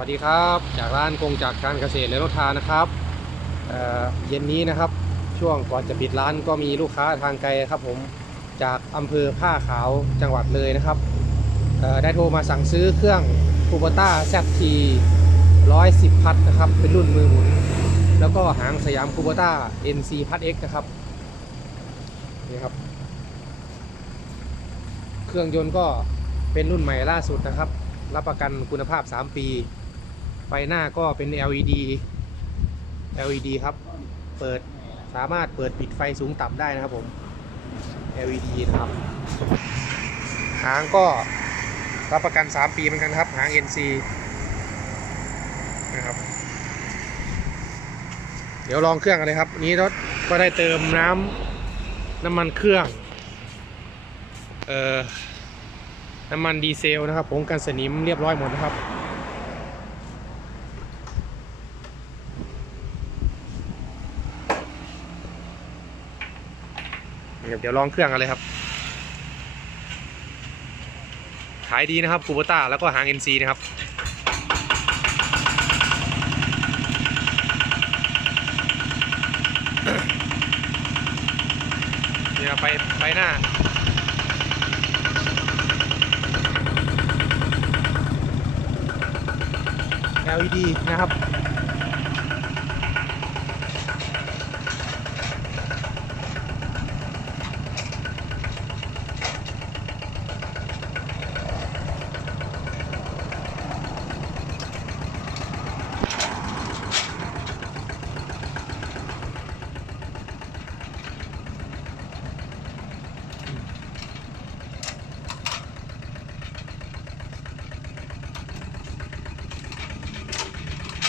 วัสดีครับ จากร้านกงจากการเกษตรและรถทานนะครับเเย็นนี้นะครับ ช่วงก่อนจะปิดร้านก็มีลูกค้าทางไกลครับ ผมจากอำเภอผ้าขาวจังหวัดเลยนะครับได้โทรมาสั่งซื้อเครื่องคูปต้าแซที110พัทนะครับ เป็นรุ่นมือหมุน แล้วก็หางสยามคูปต้า NC พัท X นะครับนี่ครับ เครื่องยนต์ก็เป็นรุ่นใหม่ล่าสุดนะครับ รับประกันคุณภาพ 3 ปี ไฟหน้าก็เป็น LED LED ครับ เปิดสามารถเปิดปิดไฟสูงต่ำได้นะครับผม LED นะครับ หางก็รับประกัน 3 ปีเหมือนกันครับ หาง NC นะครับเดี๋ยวลองเครื่องกันเลยครับ นี้รถก็ได้เติมน้ำน้ำมันเครื่อง เอ่อ น้ำมันดีเซลนะครับ ผงกันสนิมเรียบร้อยหมดนะครับ เดี๋ยวลองเครื่องกันเลยครับ ขายดีนะครับคูโบต้าแล้วก็หาง NC นะครับเนี่ยไปไปหน้า LED นะครับ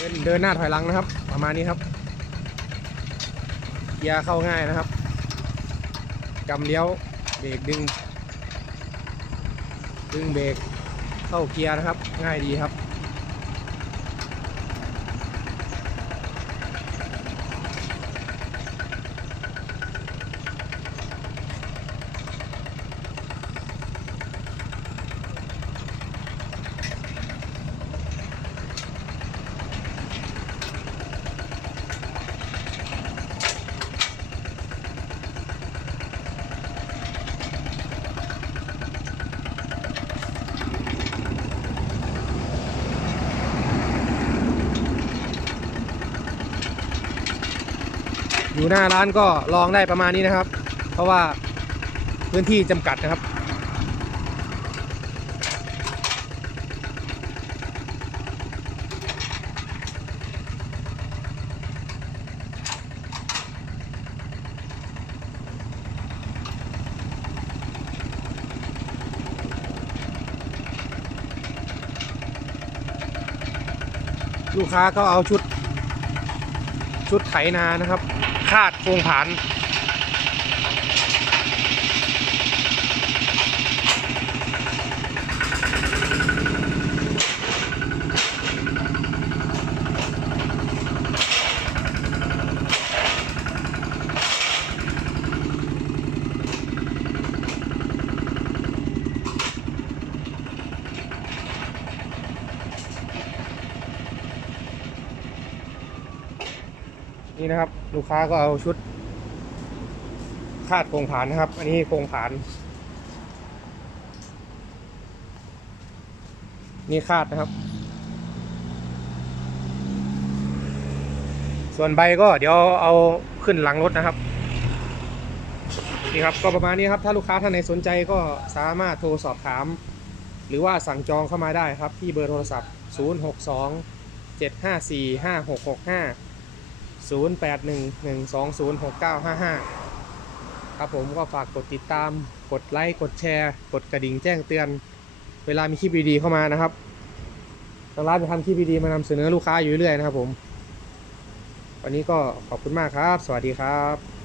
เดินเดินหน้าถอยหลังนะครับ ประมาณนี้ครับเกียร์เข้าง่ายนะครับกำเลี้ยวเบรกดึง ดึงเบรกเข้าเกียร์นะครับ ง่ายดีครับ อยู่หน้าร้านก็ลองได้ประมาณนี้นะครับ เพราะว่าพื้นที่จำกัดนะครับ ลูกค้าก็เอาชุด ชุดไถนานะครับ คาดโครงผาน นี่นะครับ ลูกค้าก็เอาชุด คาดโครงผานนะครับ อันนี้โครงผาน นี่คาดนะครับ ส่วนใบก็เดี๋ยวเอาขึ้นหลังรถนะครับนี่ครับก็ประมาณนี้ครับถ้าลูกค้าท่านไหนสนใจก็สามารถโทรสอบถาม หรือว่าสั่งจองเข้ามาได้ครับ ที่เบอร์โทรศัพท์ 062 754 5665 0811206955 ครับผมก็ฝากกดติดตาม กดไลค์ กดแชร์ กดกระดิ่งแจ้งเตือน เวลามีคลิปดีๆเข้ามานะครับทางร้านจะทำคลิปดีๆมานำเสนอลูกค้าอยู่เรื่อยๆนะครับผม วันนี้ก็ขอบคุณมากครับ สวัสดีครับ